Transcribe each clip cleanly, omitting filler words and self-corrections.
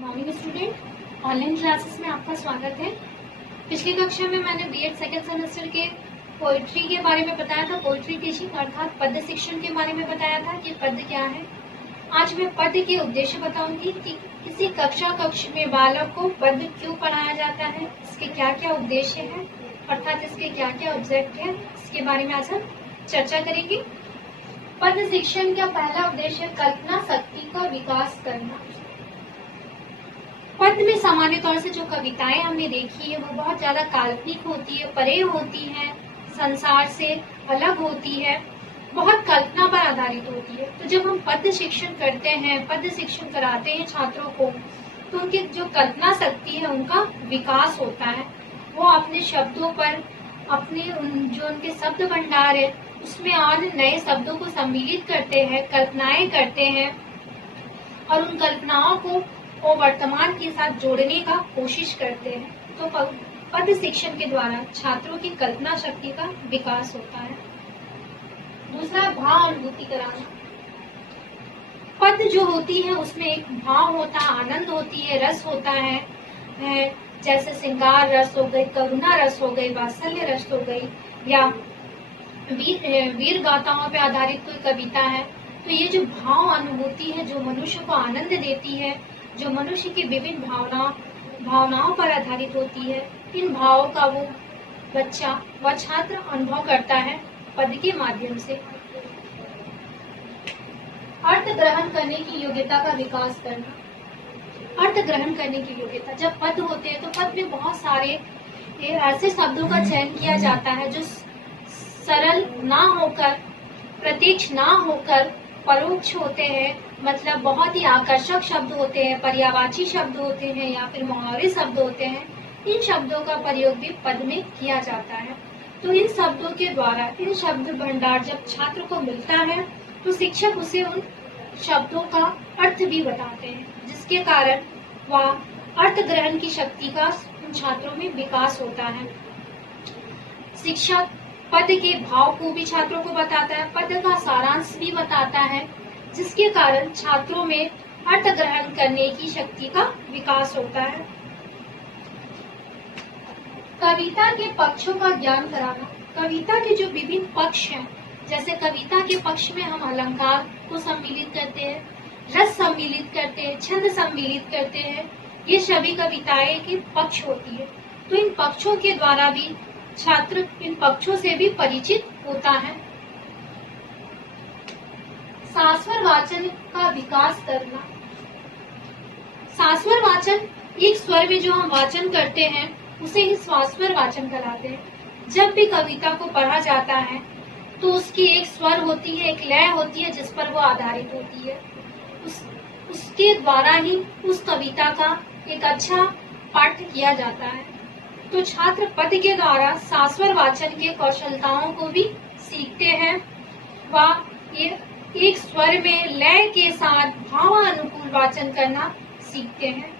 Morning student, online classes में आपका स्वागत है। पिछली कक्षा में मैंने बीएड सेकेंड सेमेस्टर के पोइट्री के बारे में बताया था, पोइट्री टीचिंग अर्थात पद्य शिक्षण के बारे में बताया था कि पद्य क्या है। आज मैं पद्य के उद्देश्य बताऊंगी कि किसी कक्ष में बालक को पद्य क्यों पढ़ाया जाता है, इसके क्या क्या उद्देश्य है अर्थात इसके क्या क्या ऑब्जेक्ट है, इसके बारे में आज हम चर्चा करेंगे। पद्य शिक्षण का पहला उद्देश्य कल्पना शक्ति का विकास करना। पद्य में सामान्य तौर से जो कविताएं हमने देखी है वो बहुत ज्यादा काल्पनिक होती है, परे होती है, संसार से अलग होती है, बहुत कल्पना पर आधारित होती है। तो जब हम पद्य शिक्षण करते हैं, पद्य शिक्षण कराते हैं छात्रों को, तो उनकी जो कल्पना शक्ति है उनका विकास होता है। वो अपने शब्दों पर अपने जो उनके शब्द भंडार है उसमें और नए शब्दों को सम्मिलित करते हैं, कल्पनाएं करते हैं और उन कल्पनाओं को वो वर्तमान के साथ जोड़ने का कोशिश करते हैं। तो पद्य शिक्षण के द्वारा छात्रों की कल्पना शक्ति का विकास होता है। दूसरा, भाव अनुभूति कराना। पद्य जो होती है उसमें एक भाव होता है, आनंद होती है, रस होता है, जैसे श्रृंगार रस हो गई, करुणा रस हो गई, वात्सल्य रस हो गई, या वीर गाथाओं पे आधारित कोई कविता है। तो ये जो भाव अनुभूति है जो मनुष्य को आनंद देती है, जो मनुष्य की विभिन्न भावनाओं पर आधारित होती है, इन भावों का वो बच्चा व छात्र अनुभव करता है पद्य के माध्यम से। अर्थ ग्रहण करने की योग्यता का विकास करना। अर्थ ग्रहण करने की योग्यता, जब पद्य होते हैं तो पद्य में बहुत सारे ऐसे शब्दों का चयन किया जाता है जो सरल ना होकर, प्रत्यक्ष ना होकर परोक्ष होते हैं, मतलब बहुत ही आकर्षक शब्द होते हैं, पर्यायवाची शब्द होते हैं या फिर मुहावरे शब्द होते हैं। इन शब्दों का प्रयोग भी पद्य में किया जाता है। तो इन शब्दों के द्वारा, इन शब्द भंडार जब छात्र को मिलता है तो शिक्षक उसे उन शब्दों का अर्थ भी बताते हैं, जिसके कारण वह अर्थ ग्रहण की शक्ति का उन छात्रों में विकास होता है। शिक्षक पद्य के भाव को भी छात्रों को बताता है, पद्य का सारांश भी बताता है, जिसके कारण छात्रों में अर्थ ग्रहण करने की शक्ति का विकास होता है। कविता के पक्षों का ज्ञान कराना। कविता के जो विभिन्न पक्ष हैं, जैसे कविता के पक्ष में हम अलंकार को सम्मिलित करते हैं, रस सम्मिलित करते हैं, छंद सम्मिलित करते हैं, ये सभी कविताएं के पक्ष होती है। तो इन पक्षों के द्वारा भी छात्र इन पक्षों से भी परिचित होता है। शास्वर वाचन का विकास करना। शास्वर वाचन, एक स्वर में जो हम वाचन करते हैं उसे ही शास्वर वाचन कहलाते हैं। जब भी कविता को पढ़ा जाता है तो उसकी एक स्वर होती है, एक लय होती है जिस पर वो आधारित होती है। उसके द्वारा ही उस कविता का एक अच्छा पाठ किया जाता है। तो छात्र पद्य के द्वारा शास्वर वाचन के कौशलताओं को भी सीखते हैं व ये एक स्वर में लय के साथ भावानुकूल वाचन करना सीखते हैं।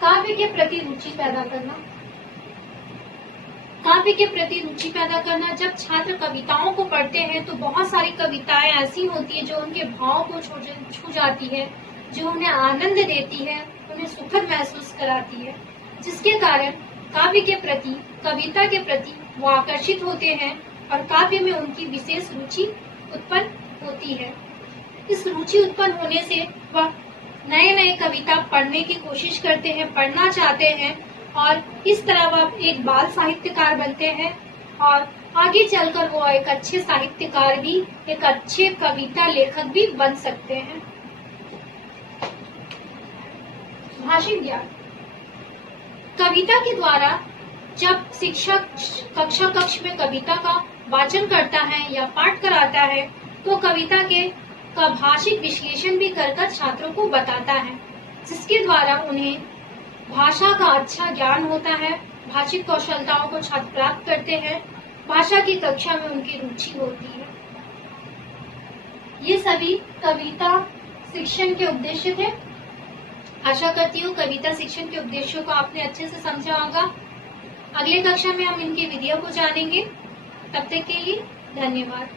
काव्य के प्रति रुचि पैदा करना। काव्य के प्रति रुचि पैदा करना, जब छात्र कविताओं को पढ़ते हैं तो बहुत सारी कविताएं ऐसी होती है जो उनके भाव को छू जाती है, जो उन्हें आनंद देती है, उन्हें सुखद महसूस कराती है, जिसके कारण काव्य के प्रति, कविता के प्रति वो आकर्षित होते हैं और काव्य में उनकी विशेष रुचि उत्पन्न होती है। इस रुचि उत्पन्न होने से वह नए नए कविता पढ़ने की कोशिश करते हैं, पढ़ना चाहते हैं और इस तरह वह एक बाल साहित्यकार बनते हैं और आगे चलकर वो एक अच्छे साहित्यकार भी, एक अच्छे कविता लेखक भी बन सकते हैं। भाषिक ज्ञान। कविता के द्वारा जब शिक्षक कक्ष में कविता का वाचन करता है या पाठ कराता है तो कविता का भाषिक विश्लेषण भी कर छात्रों को बताता है, जिसके द्वारा उन्हें भाषा का अच्छा ज्ञान होता है, भाषिक कौशलताओं को छात्र प्राप्त करते हैं, भाषा की कक्षा में उनकी रुचि होती है। ये सभी कविता शिक्षण के उद्देश्य थे। आशा करती हूँ कविता शिक्षण के उद्देश्यों को आपने अच्छे से समझा होगा। अगले कक्षा में हम इनकी विधियों को जानेंगे। तब तक के लिए धन्यवाद।